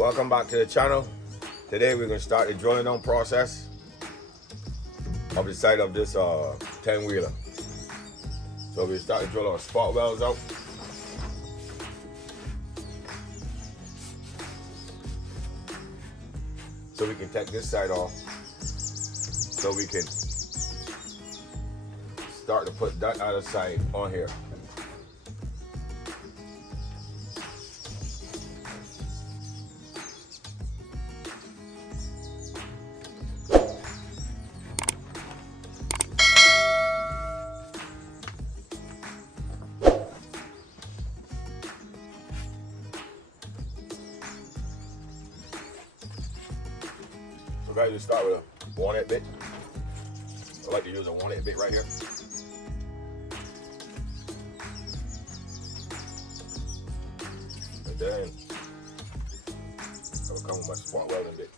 Welcome back to the channel. Today we're going to start the drilling down process of the side of this 10-wheeler. So we start to drill our spot welds out. So we can take this side off so we can start to put that other side on here. So guys, we start with a 1/8 bit. I like to use a 1/8 bit right here. And then I'll come with my spot welding bit.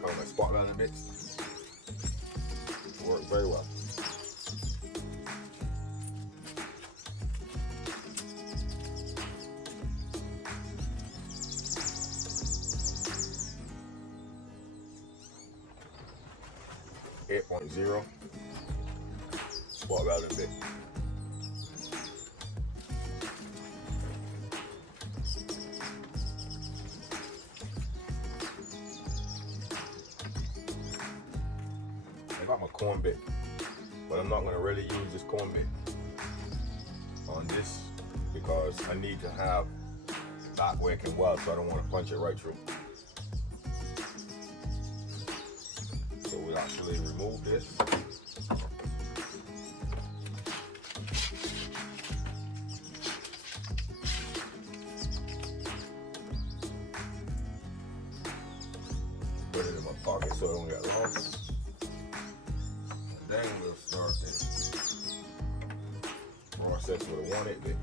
Come with my spot welding bit. Work very well. .0 spot welding bit. I got my corn bit, but I'm not going to really use this corn bit on this because I need to have back where it can weld, so I don't want to punch it right through. So we'll actually remove this. Put it in my pocket so it don't get lost. And then we'll start this process with a 1/8 bit.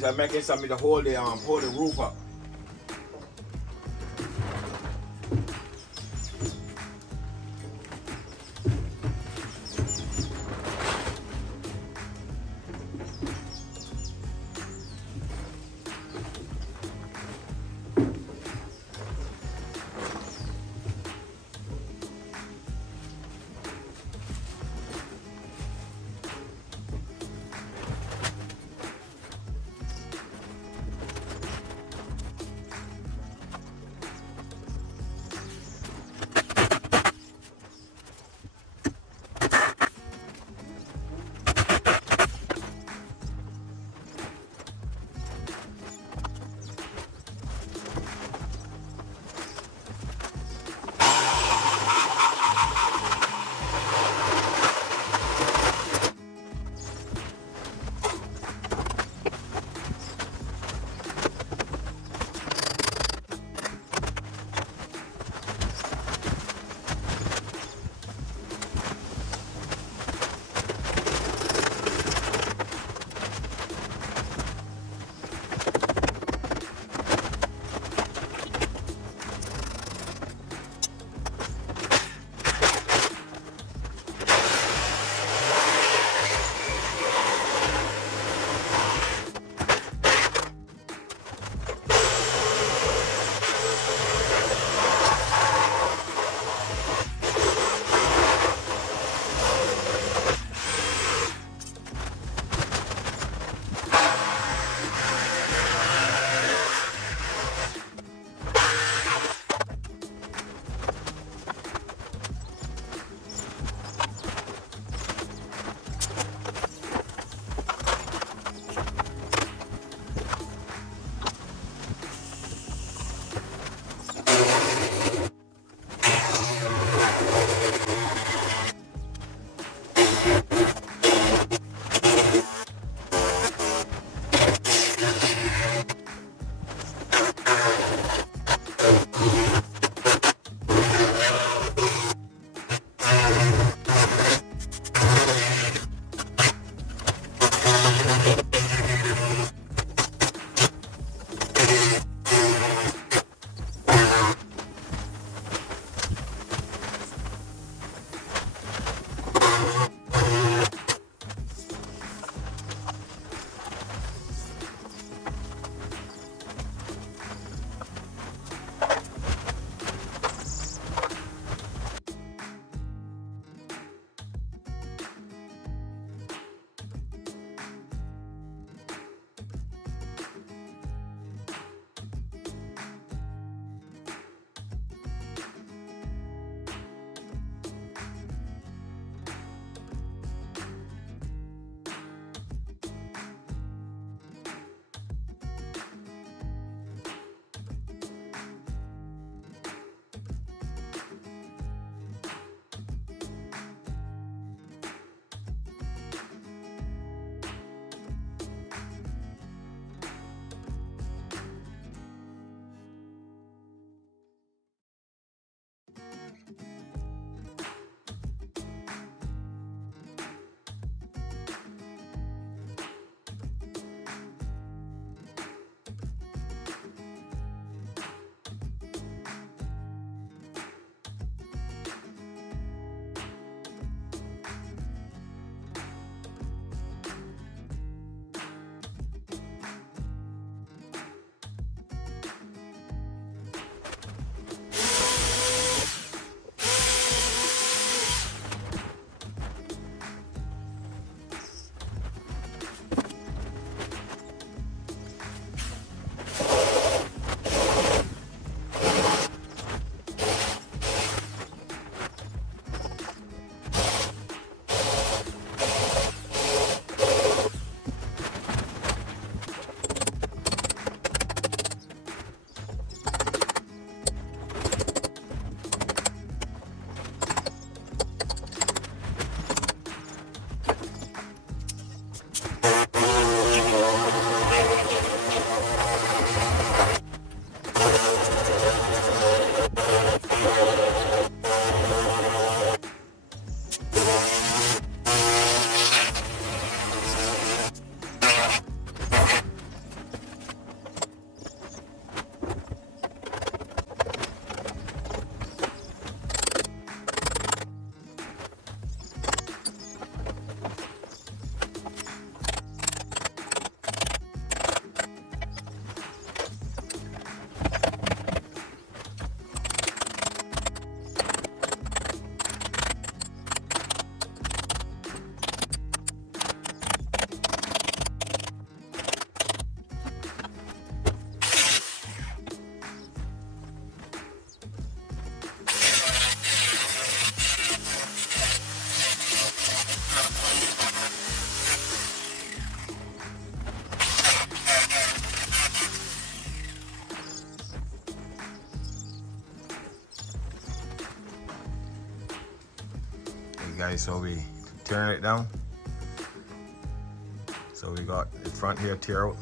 guys, I'm making something to hold the roof up. Alright guys, so we turn it down. So we got the front here tear out.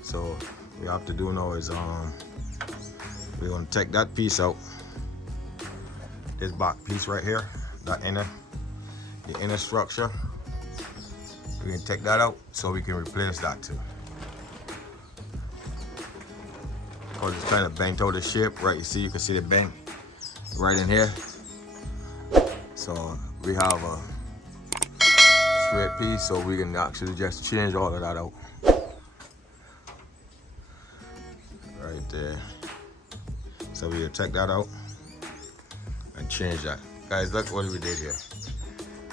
So what we have to do now is we're gonna take that piece out. This back piece right here, the inner structure. We can take that out so we can replace that too. Because it's kind of bent out of shape, right? You can see the bend right in here. So we have a straight piece, so we can actually just change all of that out. Right there. So we'll take that out and change that. Guys, look what we did here.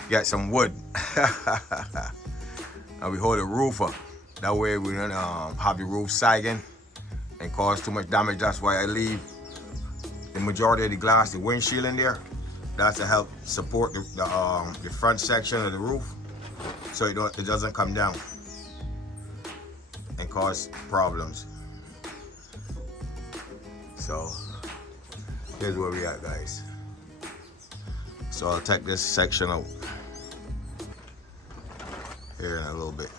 Got some wood. And we hold the roof up. That way we don't have the roof sagging and cause too much damage. That's why I leave the majority of the glass, the windshield in there. That's to help support the front section of the roof, so it doesn't come down and cause problems. So here's where we at, guys. So I'll take this section out here in a little bit.